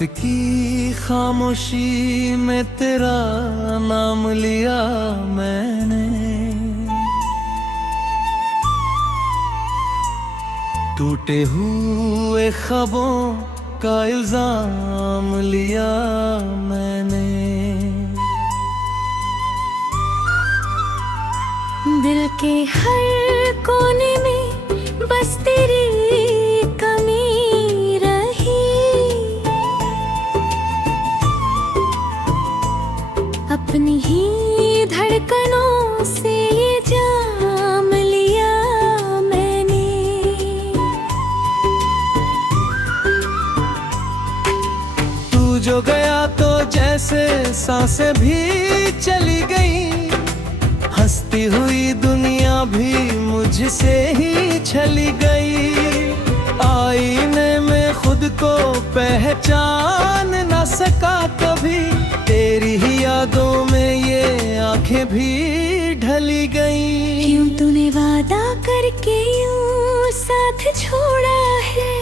रात की खामोशी में तेरा नाम लिया मैंने, टूटे हुए ख्वाबों का इल्जाम लिया मैंने। दिल के हर कोने में बस तेरी कमी रही, अपनी ही धड़कनों से ये जाम लिया मैंने। तू जो गया तो जैसे सांसें भी चली गई, हंसती हुई दुनिया भी मुझसे ही छली गई। आईने में खुद को पहचान न सका कभी, तेरी ही यादों में ये आंखें भी ढली गई। क्यों तूने वादा करके यूं साथ छोड़ा है,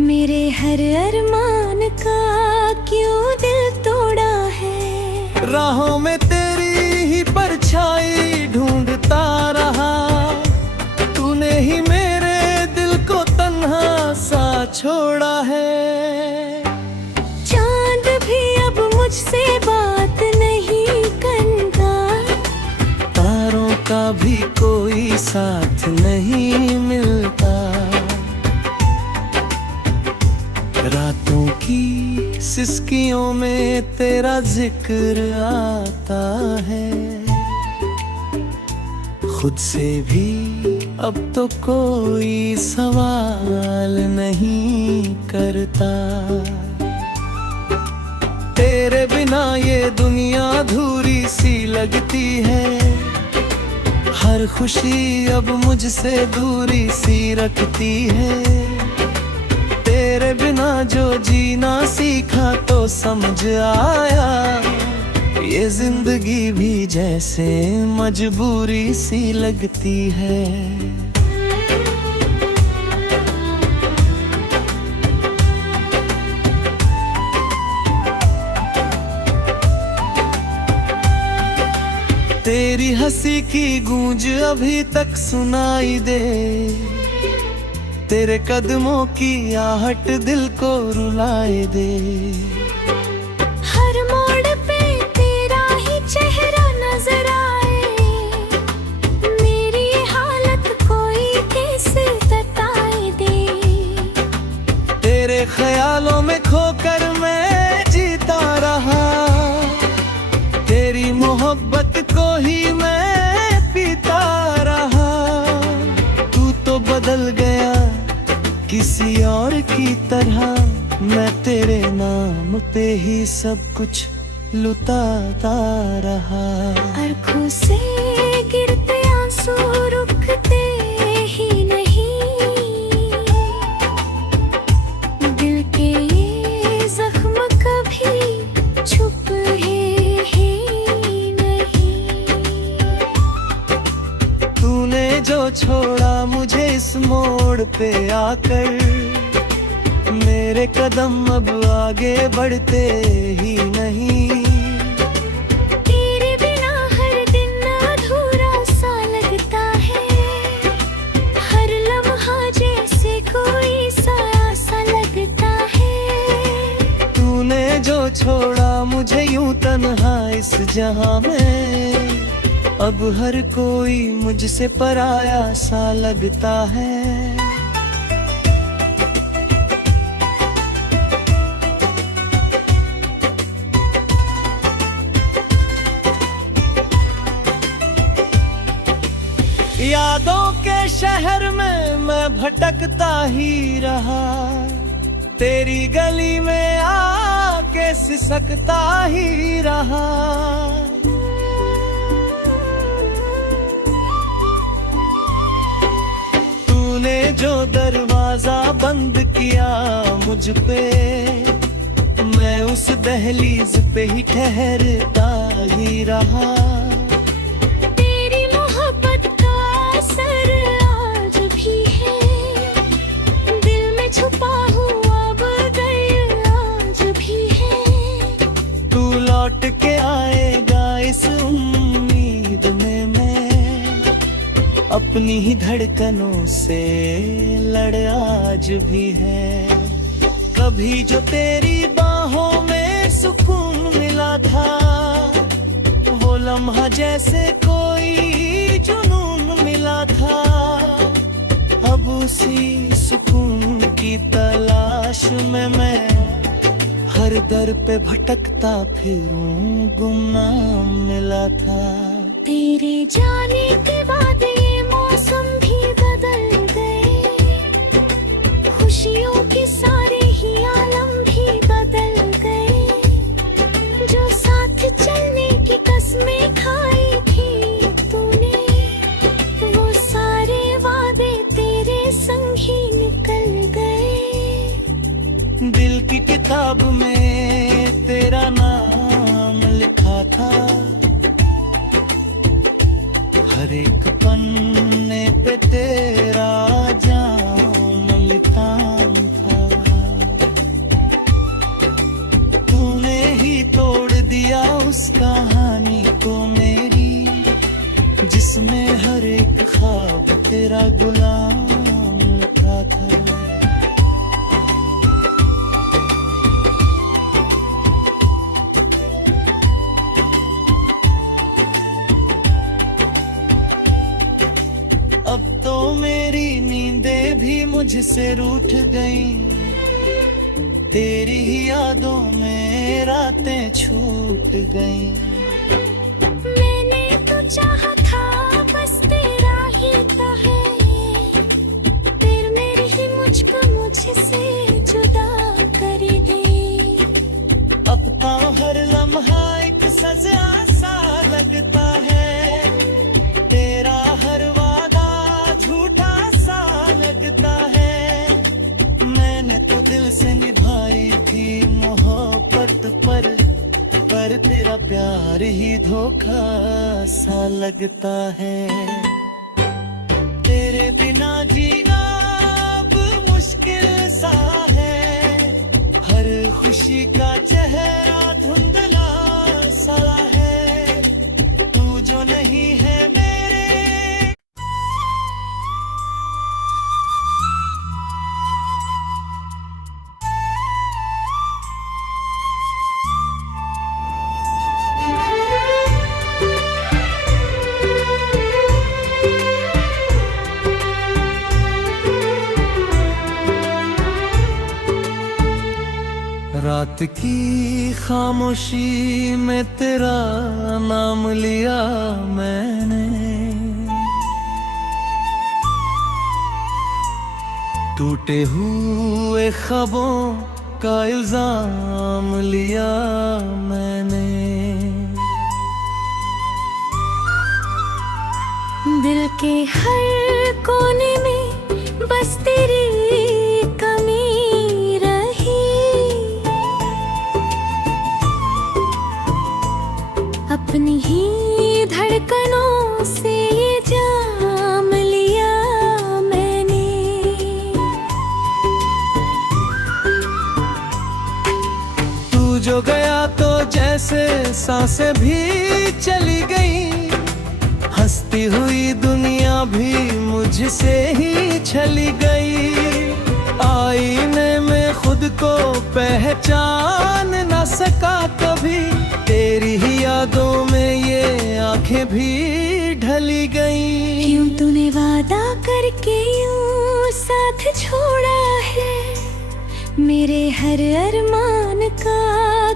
मेरे हर अरमान का क्यों दिल तोड़ा है। राहों में तेरी ही परछाई ढूंढता रहा, तूने ही मेरे दिल को तन्हा सा छोड़ा है। चांद भी अब मुझसे बात नहीं करता, तारों का भी कोई साथ नहीं मिलता। रातों की सिसकियों में तेरा जिक्र आता है, खुद से भी अब तो कोई सवाल नहीं करता। तेरे बिना ये दुनिया अधूरी सी लगती है, हर खुशी अब मुझसे दूरी सी रखती है। तेरे बिना जो जीना सीखा तो समझ आया, ये जिंदगी भी जैसे मजबूरी सी लगती है। तेरी हंसी की गूंज अभी तक सुनाई दे, तेरे कदमों की आहट दिल को रुलाए दे। हर मोड़ पे तेरा ही चेहरा नजर आए, मेरी हालत कोई कैसे बताए दे। तेरे ख्यालों में खोकर मैं जीता रहा, तेरी मोहब्बत को ही मैं पीता रहा। तू तो बदल गया किसी और की तरह, मैं तेरे नाम पे ही सब कुछ लुटाता रहा। आँखों से गिरते आंसू रुकते ही नहीं, दिल के ये जख्म कभी छुपे ही नहीं। तूने जो छोड़ा मुझे इस मोड़ पे आकर, मेरे कदम अब आगे बढ़ते ही नहीं। तेरे बिना हर दिन अधूरा सा लगता है, हर लम्हा जैसे कोई सा लगता है। तूने जो छोड़ा मुझे यूं तन्हा इस जहां में, अब हर कोई मुझसे पराया सा लगता है। यादों के शहर में मैं भटकता ही रहा, तेरी गली में आके सिसकता ही रहा। तूने जो दरवाजा बंद किया मुझ पे, मैं उस दहलीज पे ही ठहरता ही रहा। तेरी मोहब्बत का असर आज भी है, दिल में छुपा हुआ बदल आज अपनी ही धड़कनों से लड़ आज भी है। कभी जो तेरी बाहों में सुकून मिला था, वो लम्हा जैसे कोई जुनून मिला था। अब उसी सुकून की तलाश में मैं हर दर पे भटकता फिरूं, गुमनाम मिला था। तेरे जाने के बाद ये मौसम भी बदल गए, खुशियों के सारे ही आलम भी बदल गए। जो साथ चलने की कसमें खाई थी तूने, वो सारे वादे तेरे संग ही निकल गए। दिल की किताब में तेरा नाम लिखा था, हर एक पन्ने पे तेरा जाम लिताम था। तूने ही तोड़ दिया उस कहानी को मेरी, जिसमें हर एक ख्वाब तेरा गुलाम लिखा था। अब तो मेरी नींदें भी मुझसे रूठ गईं, तेरी ही यादों में रातें छूट गईं। मैंने तो चाहा था बस तेरा ही कहे, फिर मेरी ही मुझको मुझसे जुदा कर दी। अब तो हर लम्हा एक सजा सा लगता है, तेरा हर वादा झूठा सा लगता है। मैंने तो दिल से निभाई थी मोहब्बत पर तेरा प्यार ही धोखा सा लगता है। तेरे बिना जीना अब मुश्किल सा है, हर खुशी का चेहरा धुंधला सा है। तू जो नहीं है रात की खामोशी में तेरा नाम लिया मैंने, टूटे हुए ख्वाबों का इल्जाम लिया मैंने। दिल के हर कोने में बस तेरी कमी रही, अपनी ही धड़कनों से ये जाम लिया मैंने। तू जो गया तो जैसे सांसें भी चली गई, हंसती हुई दुनिया भी मुझसे ही छली गई। आईने में खुद को पहचान न सका कभी, तेरी ही यादों में ये आंखें भी ढली गई। क्यों तूने वादा करके यूं साथ छोड़ा है, मेरे हर अरमान का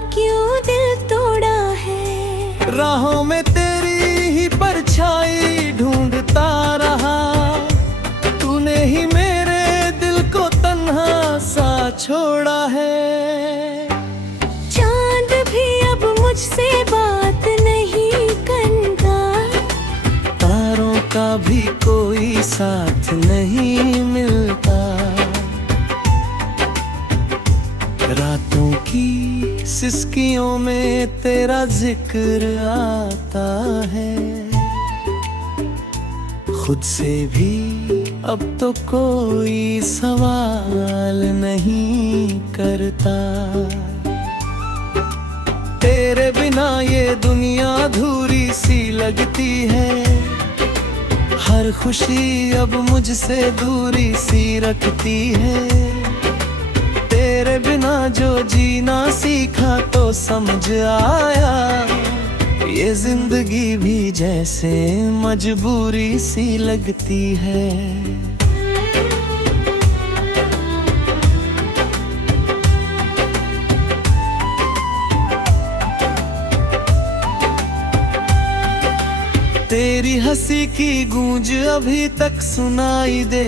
क्यों दिल तोड़ा है। राहों में तेरी ही परछाई ढूंढता रहा, तूने ही मेरे दिल को तन्हा सा छोड़ा है। चांद भी अब मुझसे बात नहीं करता, तारों का भी कोई साथ नहीं मिलता। रातों की सिसकियों में तेरा जिक्र आता है, खुद से भी अब तो कोई सवाल नहीं करता। तेरे बिना ये दुनिया अधूरी सी लगती है, हर हर खुशी अब मुझसे दूरी सी रखती है। तेरे बिना जो जीना सीखा तो समझ आया, ये जिंदगी भी जैसे मजबूरी सी लगती है। तेरी हंसी की गूंज अभी तक सुनाई दे,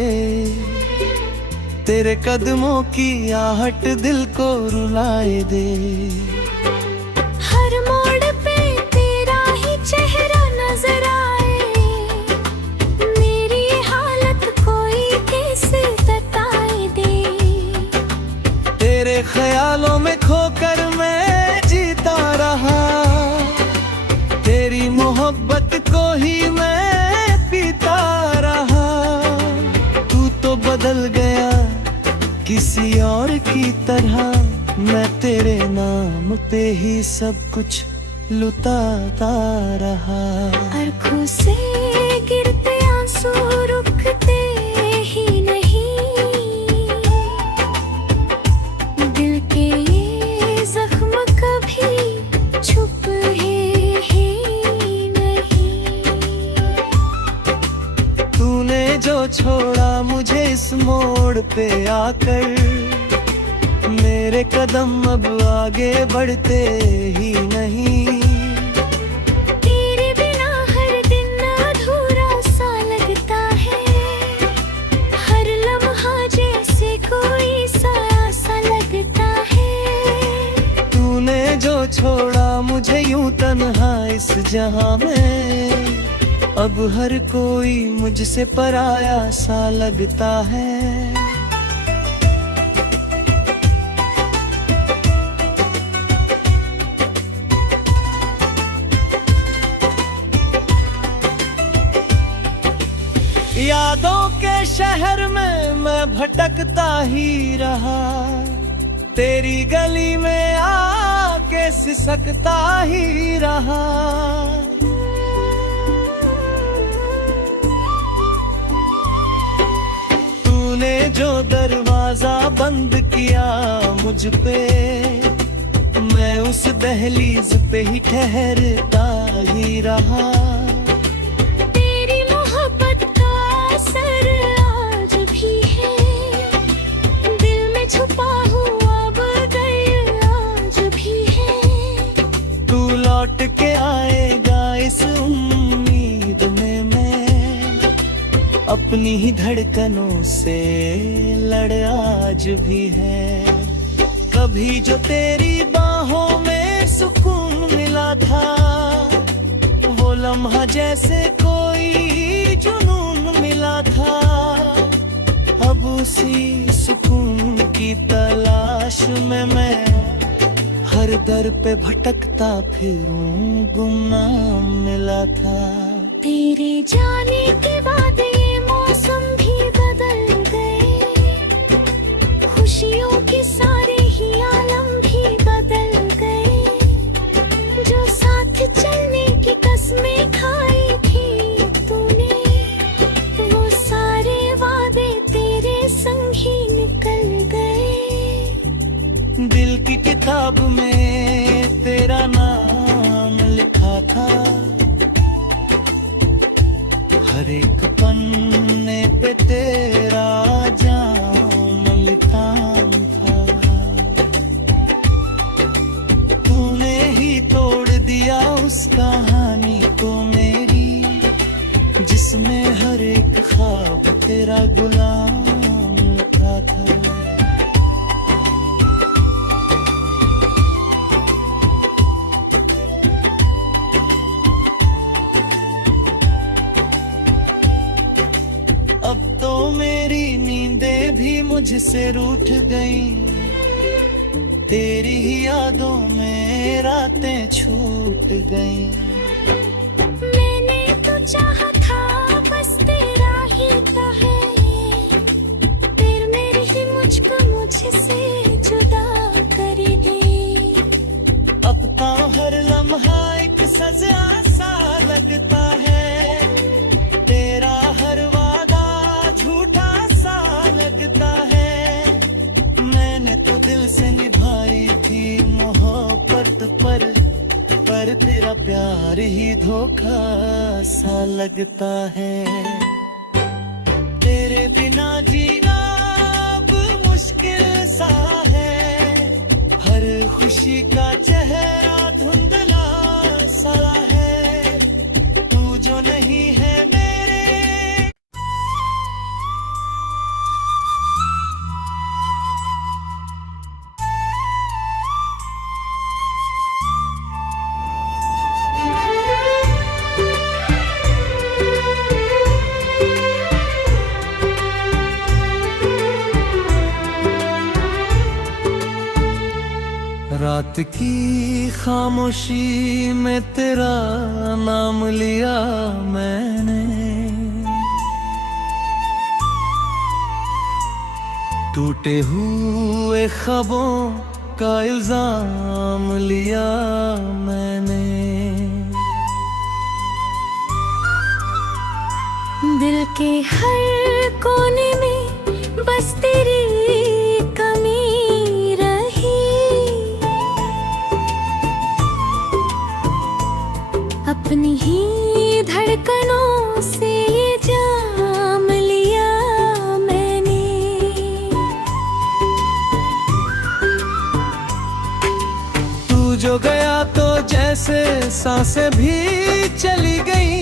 तेरे कदमों की आहट दिल को रुलाए दे। हर मोड़ पे तेरा ही चेहरा नजर आए, मेरी हालत कोई कैसे बताए दे। तेरे ख्यालों में खोकर मैं जीता रहा, तेरी मोहब्बत को ही मैं पीता रहा। तू तो बदल गया किसी और की तरह, मैं तेरे नाम पे ही सब कुछ लुटाता रहा। आँखों से गिरते आंसू रुकते ही नहीं, दिल के ये जख्म कभी छुपे ही नहीं। तूने जो छोड़ा मुझे इस मोड़ पे आकर, मेरे कदम अब आगे बढ़ते ही नहीं। तेरे बिना हर दिन अधूरा सा लगता है, हर लम्हा जैसे कोई सा लगता है। तूने जो छोड़ा मुझे यूं तन्हा इस जहां में, अब हर कोई मुझसे पराया सा लगता है। यादों के शहर में मैं भटकता ही रहा, तेरी गली में आके सिसकता ही रहा। तूने जो दरवाजा बंद किया मुझ पे, मैं उस दहलीज पे ही ठहरता ही रहा। तेरी मोहब्बत का असर आज भी है, दिल में छुपा हुआ बदल आज भी है। तू लौट के आएगा इस उम्मीद में, मैं अपनी ही धड़कनों से लड़ आज भी है। कभी जो तेरी बाहों में सुकून मिला था, वो लम्हा जैसे कोई जुनून मिला था। अब उसी सुकून की तलाश में मैं हर दर पे भटकता फिरूं, गुमनाम मिला था। तेरे जाने के बाद ये मौसम भी बदल गए, खुशियों के सारे ही आलम भी बदल गए। जो साथ चलने की कसमें खाई थी तूने, वो सारे वादे तेरे संग ही निकल गए। दिल की किताब में तेरा नाम लिखा था, हर एक पन्ने पे तेरा जाम लिखा था। तूने ही तोड़ दिया उस कहानी को मेरी, जिसमें हर एक ख्वाब तेरा गुलाम लिखा था। अब तो मेरी नींदें भी मुझसे रूठ गईं, तेरी ही यादों में रातें छूट गईं। मैंने तो चाहा था बस तेरा ही था है, फिर मेरी ही मुझको मुझसे जुदा कर दे। अब तो हर लम्हा एक सजा सा लगता है, तेरा हर प्यार ही धोखा सा लगता है। तेरे बिना जीना अब मुश्किल सा है, हर खुशी का चेहरा धुंधला सा है, तू जो नहीं है मेरे। रात की खामोशी में तेरा नाम लिया मैंने, टूटे हुए ख्वाबों का इल्जाम लिया मैंने। दिल के हर कोने में बस तेरी कमी रही, अपनी ही धड़कनों से ये जाम लिया मैंने। तू जो गया तो जैसे सांसें भी चली गई,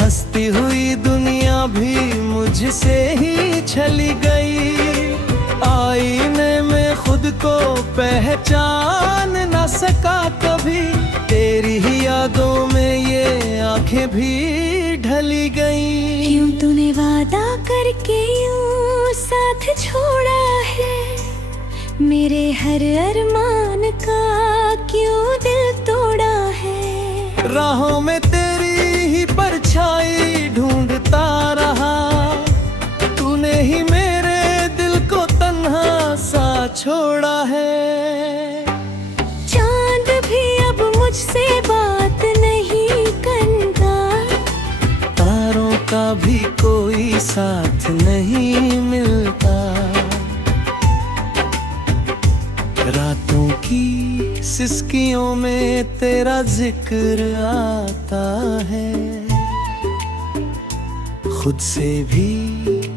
हंसती हुई दुनिया भी मुझसे ही छली गई। आईने में खुद को पहचान न सका कभी, तेरी ही यादों में ये आंखें भी ढली गई। क्यों तूने वादा करके यूं साथ छोड़ा है, मेरे हर अरमान का क्यों दिल तोड़ा है। राहों में तेरी ही परछाई ढूंढता रहा, तूने ही मेरे दिल को तन्हा सा छोड़ा है। चांद भी अब मुझसे बात नहीं करता, तारों का भी कोई साथ नहीं मिलता, रातों की सिसकियों में तेरा जिक्र आता है। खुद से भी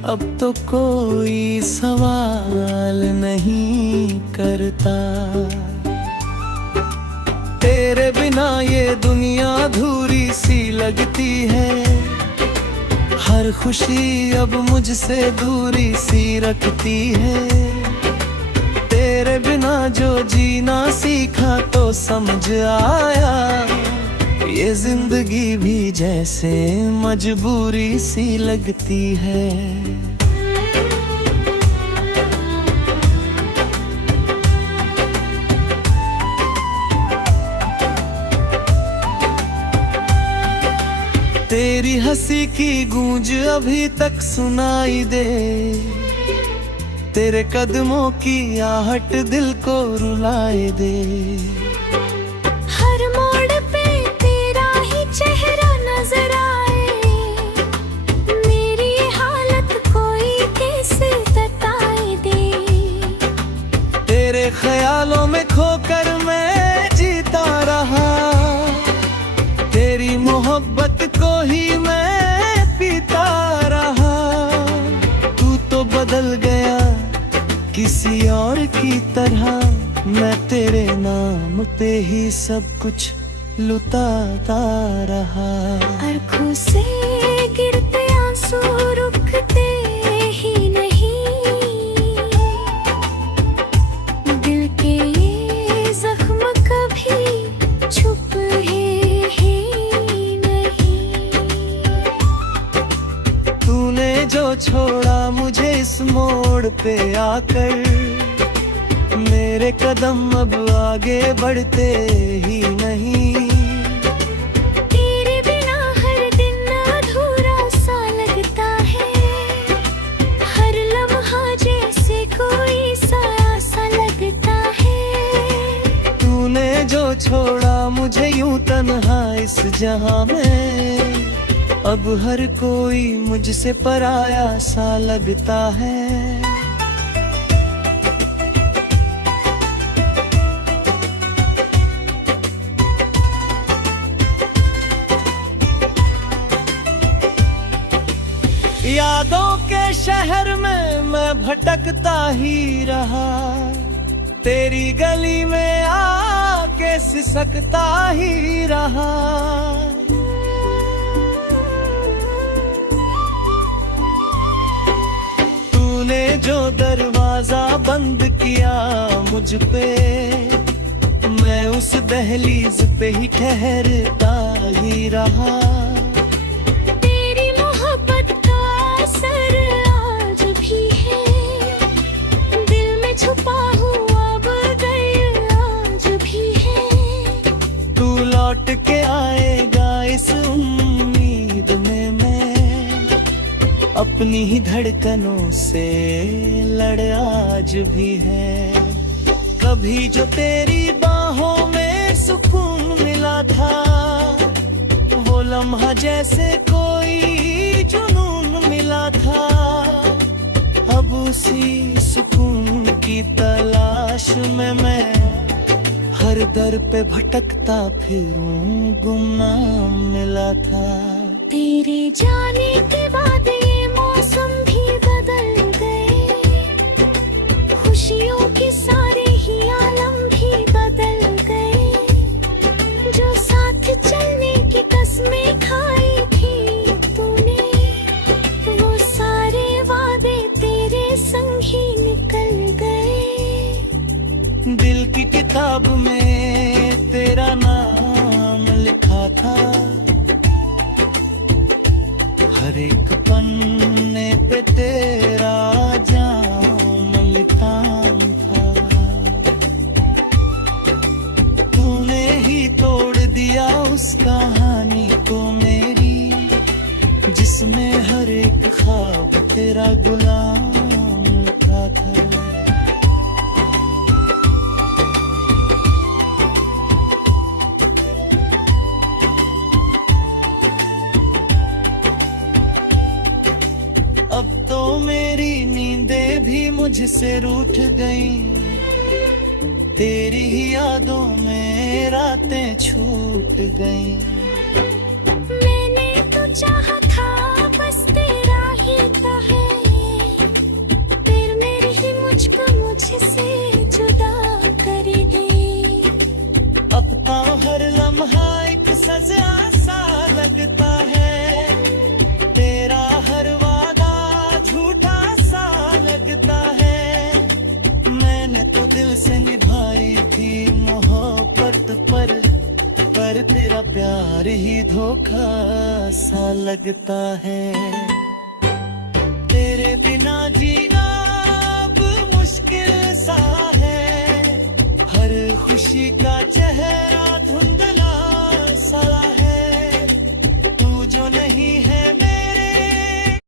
अब तो कोई सवाल नहीं करता, तेरे बिना ये दुनिया अधूरी सी लगती है। हर खुशी अब मुझसे दूरी सी रखती है, तेरे बिना जो जीना सीखा तो समझ आया, ये जिंदगी भी जैसे मजबूरी सी लगती है। तेरी हंसी की गूंज अभी तक सुनाई दे, तेरे कदमों की आहट दिल को रुलाए दे। हर मोड़ पे तेरा ही चेहरा नजर आए, मेरी हालत कोई कैसे बताए दे। तेरे ख्यालों में खोकर मैं जीता रहा, तेरी मोहब्बत को ही मैं पीता रहा। तू तो बदल गया किसी और की तरह, मैं तेरे नाम पे ही सब कुछ लुटाता रहा। आँखों से गिरते आंसू रुकते ही नहीं, दिल के ये जख्म कभी छुपे ही नहीं। तूने जो छोड़ा मुझे इस मोड़ पे आकर, मेरे कदम अब आगे बढ़ते ही नहीं। तेरे बिना हर दिन अधूरा सा लगता है, हर लम्हा जैसे कोई सा लगता है। तूने जो छोड़ा मुझे यूं तन्हा इस जहां में, अब हर कोई मुझसे पराया सा लगता है। यादों के शहर में मैं भटकता ही रहा, तेरी गली में आके सिसकता ही रहा। तूने जो दरवाजा बंद किया मुझ पे, मैं उस दहलीज पे ही ठहरता ही रहा। तेरी मोहब्बत का असर आज भी है, दिल में छुपा हुआ बदल आज भी है। तू लौट के आएगा इस उम्मीद में, मैं अपनी ही धड़कनों से लड़ आज भी है। कभी जो तेरी बाहों में सुकून मिला था, वो लम्हा जैसे कोई जुनून मिला था। अब उसी सुकून की तलाश में मैं हर दर पे भटकता फिरूं, गुमनाम मिला था। तेरे जाने के बाद ये मौसम भी बदल गए, खुशियों के सारे ही आलम भी बदल गए। जो साथ चलने की कसमें खाई थी तूने, वो सारे वादे तेरे संग ही निकल गए। दिल की किताब में तेरा नाम लिखा था, हर एक पन्ने पे तेरा जाम लिखाम था। तूने ही तोड़ दिया उस कहानी को मेरी, जिसमें हर एक ख्वाब तेरा गुलाम लिखा था। अब तो मेरी नींदें भी मुझसे रूठ गईं, तेरी ही यादों में रातें छूट गईं। मैंने तो चाहा था बस तेरा ही कहे, फिर मेरी ही मुझको मुझसे जुदा कर दे। अब तो हर लम्हा एक सजा सा लगता है, तेरा हर वादा झूठा सा लगता है। मैंने तो दिल से निभाई थी मोहब्बत पर तेरा प्यार ही धोखा सा लगता है।